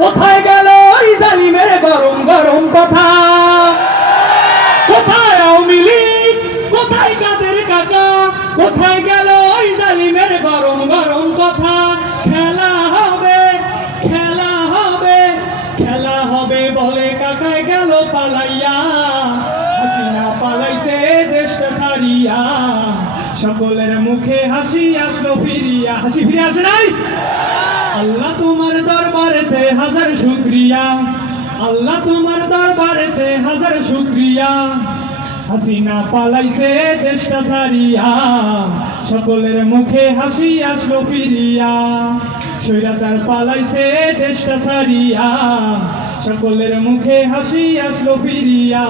কোথায় গেল ওই জালিমের গরম গরম কথা? কোথায় আওয়ামী লীগ, কোথায় কাদের কাকা? কোথায় গেল ওই জালিমের গরম গরম কথা? খেলা হবে, খেলা হবে, খেলা হবে বলে কাকায় গেল পালাইয়া। হাসিনা পালাইছে দেশটা ছাড়িয়া, সকলের মুখে হাসি আসলো ফিরিয়া। হাসি ফিরে আসে নাই? আল্লাহ তোমার দরবারেতে হাজার শুকরিয়া, আল্লাহ তোমার দরবারেতে হাজার শুকরিয়া। হাসিনা পালাইছে দেশটা ছাড়িয়া, সকলের মুখে হাসি আসলো ফিরিয়া। স্বৈরাচার পালাইছে দেশটা ছাড়িয়া, সকলের মুখে হাসি আসলো ফিরিয়া।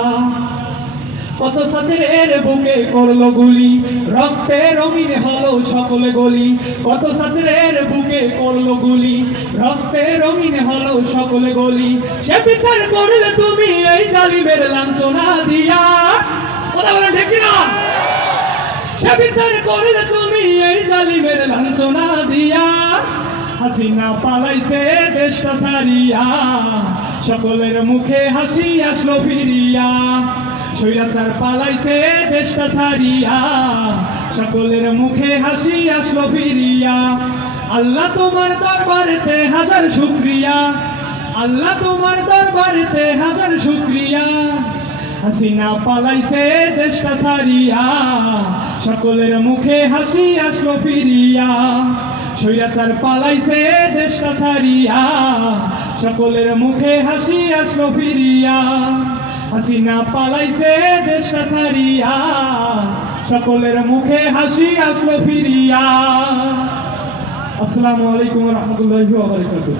কত ছাত্রের বুকে করলো গুলি, রক্তে রঙিন হলো সকলে গলি। কত ছাত্রের বুকে করলো গুলি, রক্তে রঙিন হলো সকলে গলি। সে বিচার করলে তুমি এই জালিমের লাঞ্ছনা দিয়া। কথা বলেন ঠিক কিনা? সে বিচার করলে তুমি এই জালিমের লাঞ্ছনা দিয়া। হাসিনা পালাইছে দেশটা ছাড়িয়া, সকলের মুখে হাসি আসলো ফিরিয়া। স্বৈরাচার পালাইছে দেশটা ছাড়িয়া, সকলের মুখে হাসি আসলো ফিরিয়া। আল্লাহ তোমার দরবারেতে হাজার শুকরিয়া, আল্লাহ তোমার দরবারেতে হাজার শুকরিয়া। হাসিনা পালাইছে দেশটা ছাড়িয়া, সকলের মুখে হাসি আসলো ফিরিয়া। স্বৈরাচার পালাইছে দেশটা ছাড়িয়া, সকলের মুখে হাসি আসলো ফিরিয়া। হাসিনা পালাইছে দেশটা ছাড়িয়া, সকলের মুখে হাসি আসলো ফিরিয়া। আসসালামু আলাইকুম ওয়া রাহমাতুল্লাহি ওয়া বারাকাতুহু।